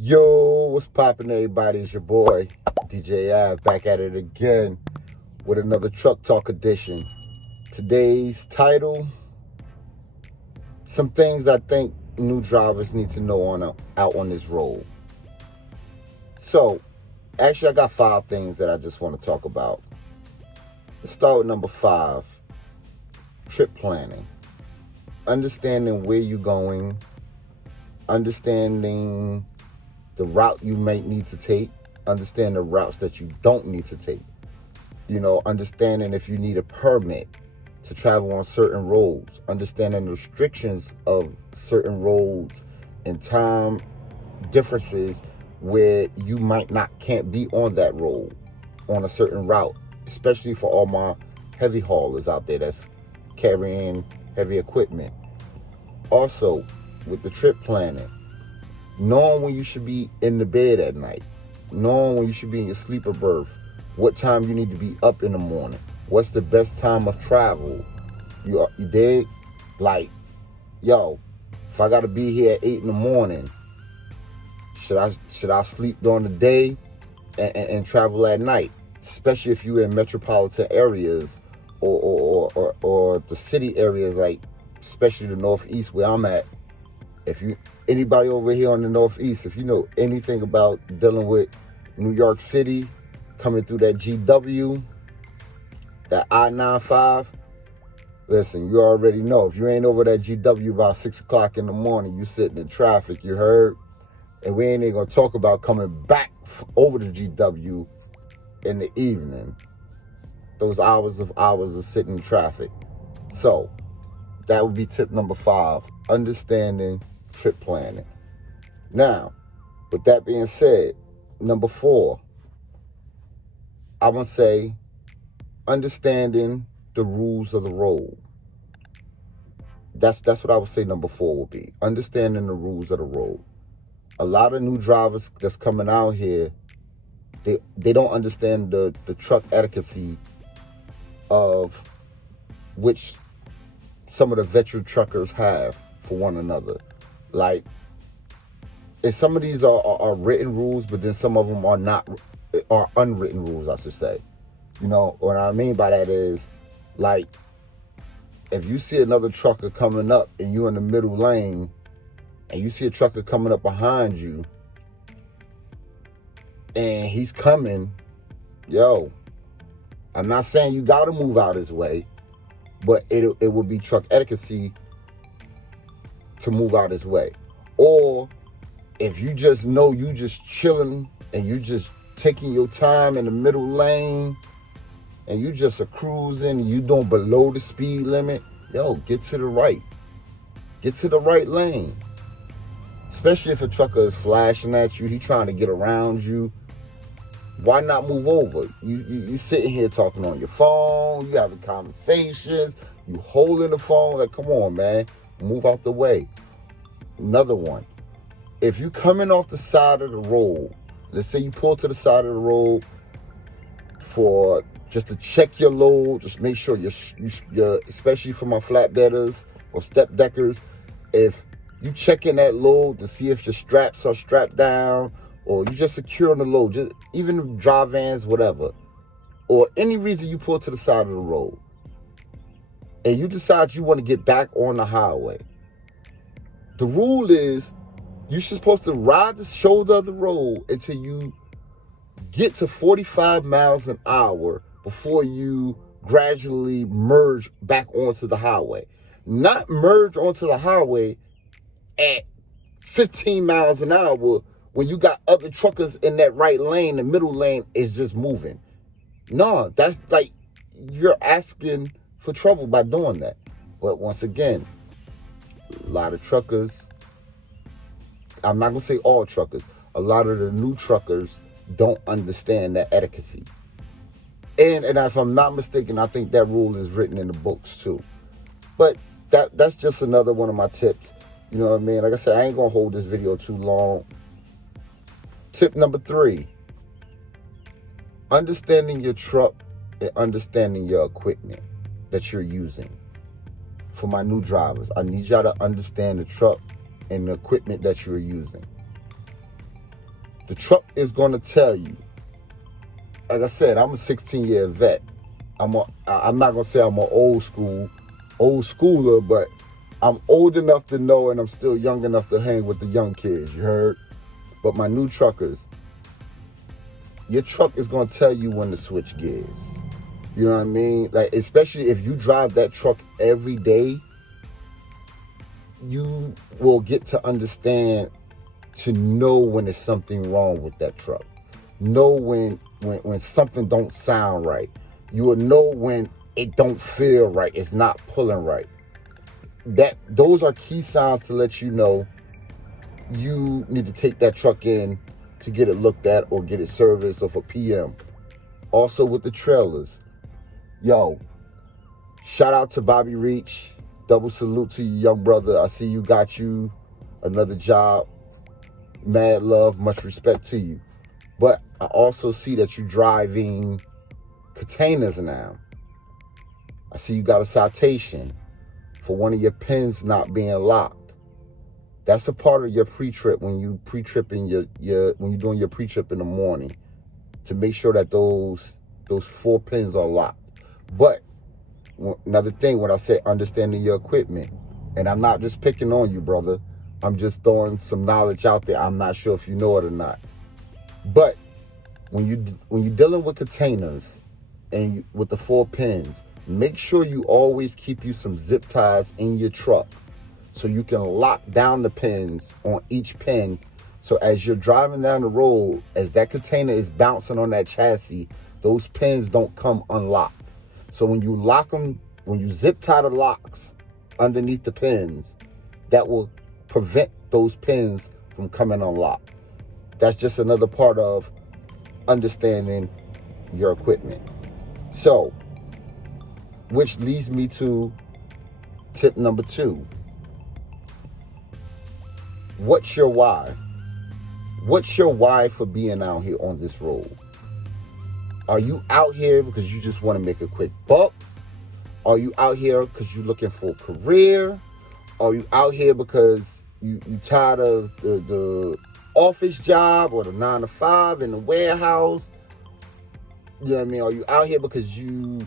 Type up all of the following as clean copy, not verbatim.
Yo, what's poppin', everybody? It's your boy, DJ Av, back at it again with another Truck Talk edition. Today's title, some things I think new drivers need to know out on this road. So, actually, I got 5 things that I just want to talk about. Let's start with number 5, trip planning. Understanding where you're going, understanding the route you might need to take, understand the routes that you don't need to take. Understanding if you need a permit to travel on certain roads, understanding the restrictions of certain roads and time differences where you can't be on that road on a certain route, especially for all my heavy haulers out there that's carrying heavy equipment. Also, with the trip planning, knowing when you should be in the bed at night, knowing when you should be in your sleeper berth, what time you need to be up in the morning, what's the best time of travel. You dig? Like, yo, if I gotta be here at 8 in the morning, should I sleep during the day and travel at night? Especially if you're in metropolitan areas or the city areas, like especially the Northeast where I'm at. Anybody over here on the Northeast, if you know anything about dealing with New York City, coming through that GW, that I-95, listen, you already know. If you ain't over that GW about 6 o'clock in the morning, you sitting in traffic, you heard? And we ain't even gonna talk about coming back over the GW in the evening. Those hours of sitting in traffic. So, that would be tip number 5, understanding trip planning. Now, with that being said, number 4, I would say understanding the rules of the road. That's what I would say number 4 would be, understanding the rules of the road. A lot of new drivers that's coming out here, they don't understand the truck etiquette of which some of the veteran truckers have for one another. Like, and some of these are written rules, but then some of them are unwritten rules, I should say. What I mean by that is, like, if you see another trucker coming up and you in the middle lane, and you see a trucker coming up behind you, and he's coming, yo, I'm not saying you gotta move out his way, but it would be truck etiquette to move out his way. Or if you just know you just chilling and you just taking your time in the middle lane and you just are cruising and you doing below the speed limit, yo, get to the right. Get to the right lane. Especially if a trucker is flashing at you, he trying to get around you. Why not move over? You sitting here talking on your phone, you having conversations, you holding the phone. Like, come on, man, move out the way. Another one, if you coming off the side of the road, let's say you pull to the side of the road for just to check your load, just make sure you're especially for my flatbedders or step deckers, if you checking that load to see if your straps are strapped down, or you just securing the load, just even dry vans, whatever, or any reason you pull to the side of the road, and you decide you want to get back on the highway, the rule is you're supposed to ride the shoulder of the road until you get to 45 miles an hour before you gradually merge back onto the highway. Not merge onto the highway at 15 miles an hour when you got other truckers in that right lane. The middle lane is just moving. No, that's like, you're asking for trouble by doing that. But once again, a lot of truckers, I'm not going to say all truckers, a lot of the new truckers don't understand that etiquette. And if I'm not mistaken, I think that rule is written in the books too. But that's just another one of my tips. You know what I mean? Like I said, I ain't going to hold this video too long. Tip number 3, understanding your truck and understanding your equipment that you're using. For my new drivers, I need y'all to understand the truck and the equipment that you're using. The truck is going to tell you. Like I said, I'm a 16-year vet. I'm not going to say I'm an old schooler, but I'm old enough to know, and I'm still young enough to hang with the young kids, you heard? But my new truckers, your truck is going to tell you when to switch gears. You know what I mean? Like, especially if you drive that truck every day, you will get to understand, to know when there's something wrong with that truck. Know when something don't sound right. You will know when it don't feel right. It's not pulling right. Those are key signs to let you know you need to take that truck in to get it looked at or get it serviced or for PM. Also with the trailers, yo, shout out to Bobby Reach. Double salute to you, young brother. I see you got you another job. Mad love, much respect to you. But I also see that you're driving containers now. I see you got a citation for one of your pins not being locked. That's a part of your pre-trip when you pre-tripping when you're doing your pre-trip in the morning, to make sure that those 4 pins are locked. But another thing, when I say understanding your equipment, and I'm not just picking on you, brother. I'm just throwing some knowledge out there. I'm not sure if you know it or not. But when you're dealing with containers and with the 4 pins, make sure you always keep you some zip ties in your truck so you can lock down the pins on each pin. So as you're driving down the road, as that container is bouncing on that chassis, those pins don't come unlocked. So when you lock them, when you zip tie the locks underneath the pins, that will prevent those pins from coming unlocked. That's just another part of understanding your equipment. So, which leads me to tip number 2. What's your why? What's your why for being out here on this road? Are you out here because you just want to make a quick buck? Are you out here because you're looking for a career? Are you out here because you tired of the office job or the 9-to-5 in the warehouse? You know what I mean? Are you out here because you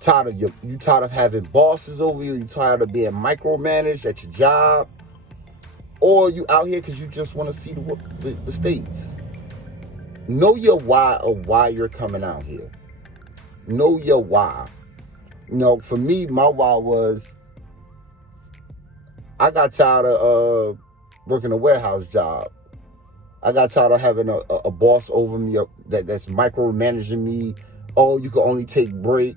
tired of having bosses over you? You tired of being micromanaged at your job? Or are you out here because you just want to see the states? Know your why of why you're coming out here. Know your why. You know, for me, my why was, I got tired of working a warehouse job. I got tired of having a boss over me that's micromanaging me. Oh, you can only take break.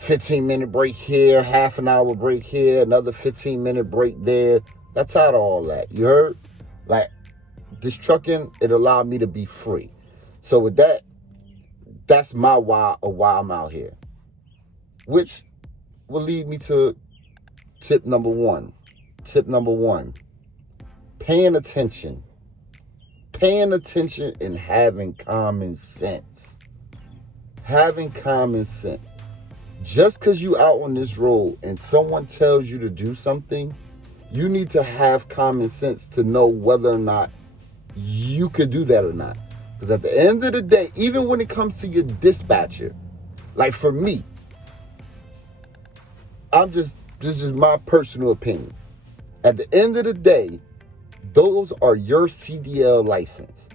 15-minute break here, half an hour break here, another 15-minute break there. Got tired of all that. You heard? Like, this trucking, it allowed me to be free. So with that, that's my why of why I'm out here. Which will lead me to tip number 1. Tip number 1, paying attention. Paying attention and having common sense. Having common sense. Just because you out on this road and someone tells you to do something, you need to have common sense to know whether or not you could do that or not. Because at the end of the day, even when it comes to your dispatcher, like for me, this is my personal opinion. At the end of the day, those are your CDL license.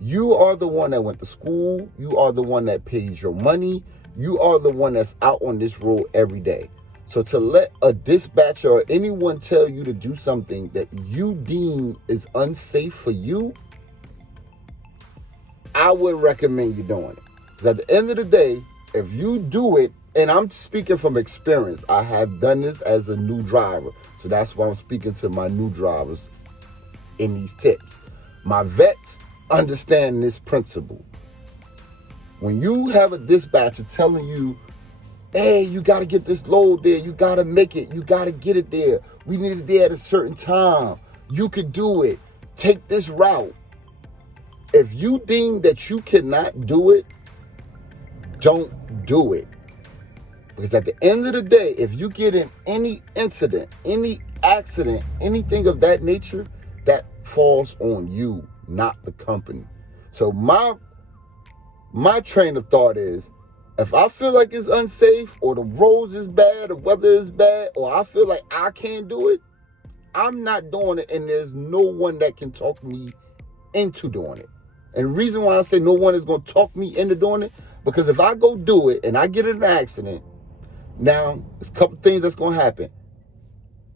You are the one that went to school. You are the one that pays your money. You are the one that's out on this road every day. So to let a dispatcher or anyone tell you to do something that you deem is unsafe for you, I wouldn't recommend you doing it. Because at the end of the day, if you do it, and I'm speaking from experience, I have done this as a new driver. So that's why I'm speaking to my new drivers in these tips. My vets understand this principle. When you have a dispatcher telling you, hey, you got to get this load there. You got to make it. You got to get it there. We need it there at a certain time. You could do it. Take this route. If you deem that you cannot do it, don't do it. Because at the end of the day, if you get in any incident, any accident, anything of that nature, that falls on you. not the company. So my train of thought is, if I feel like it's unsafe, or the roads is bad, or weather is bad, or I feel like I can't do it, I'm not doing it, and there's no one that can talk me into doing it. And the reason why I say no one is going to talk me into doing it, because if I go do it and I get in an accident, now there's a couple things that's going to happen.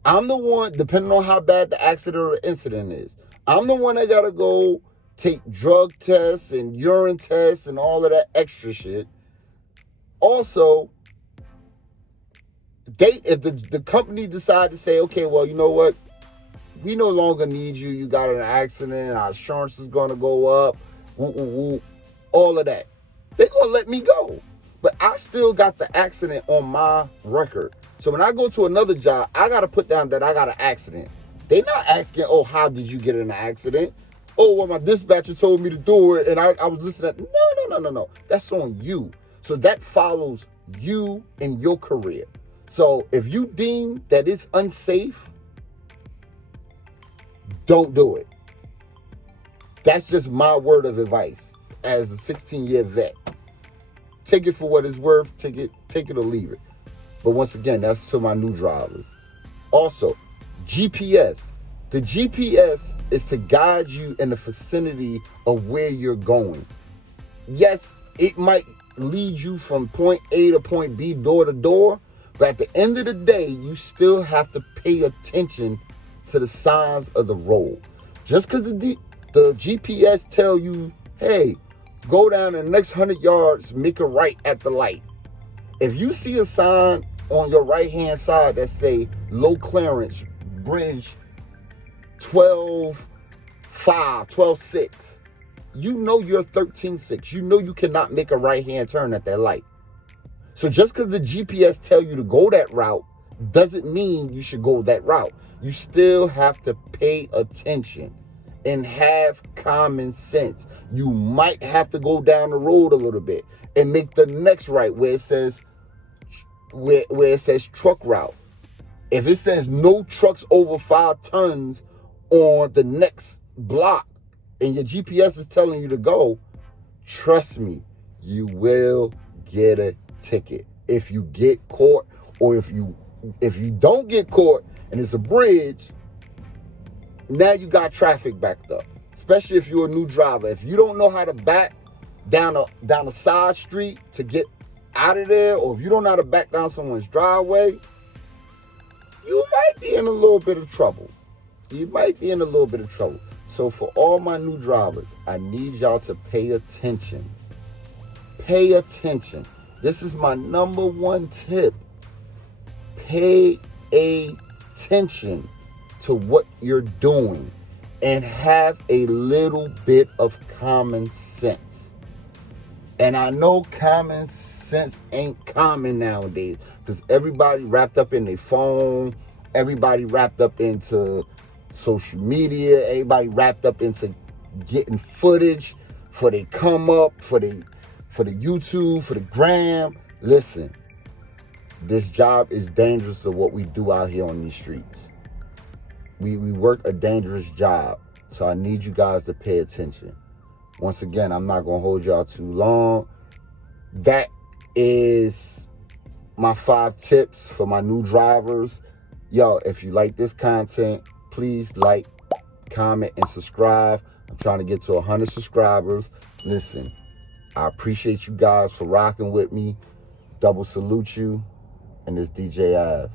I'm the one, depending on how bad the accident or incident is, I'm the one that got to go take drug tests and urine tests and all of that extra shit. Also, if the company decide to say, okay, well, you know what, we no longer need you, you got in an accident, our insurance is going to go up, all of that, they're going to let me go. But I still got the accident on my record. So when I go to another job, I got to put down that I got an accident. They're not asking, oh, how did you get in an accident? Oh, well, my dispatcher told me to do it, and I was listening. No. That's on you. So that follows you in your career. So if you deem that it's unsafe, don't do it. That's just my word of advice as a 16-year vet. Take it for what it's worth. Take it or leave it. But once again, that's to my new drivers. Also, GPS. The GPS is to guide you in the vicinity of where you're going. Yes, it might lead you from point A to point B, door to door, but at the end of the day, you still have to pay attention to the signs of the road. Just because the GPS tell you, hey, go down the next 100 yards, make a right at the light. If you see a sign on your right-hand side that say low clearance, bridge 12.5, 12.6, you know you're 13.6. You know you cannot make a right-hand turn at that light. So just because the GPS tell you to go that route doesn't mean you should go that route. You still have to pay attention and have common sense. You might have to go down the road a little bit and make the next right where it says truck route. If it says no trucks over 5 tons on the next block and your GPS is telling you to go, trust me, you will get a ticket. If you get caught, or if you don't get caught and it's a bridge, now you got traffic backed up. Especially if you're a new driver. If you don't know how to back down a side street to get out of there, or if you don't know how to back down someone's driveway, you might be in a little bit of trouble. So for all my new drivers, I need y'all to pay attention. Pay attention. This is my number one tip. Pay attention to what you're doing and have a little bit of common sense. And I know common sense ain't common nowadays because everybody wrapped up in their phone, everybody wrapped up into social media, everybody wrapped up into getting footage for they come up, for the YouTube, for the gram. Listen, this job is dangerous of what we do out here on these streets. We work a dangerous job, so I need you guys to pay attention. Once again, I'm not going to hold y'all too long. That is my 5 tips for my new drivers. Yo, if you like this content, please like, comment, and subscribe. I'm trying to get to 100 subscribers. Listen, I appreciate you guys for rocking with me. Double salute you. And this DJ Av.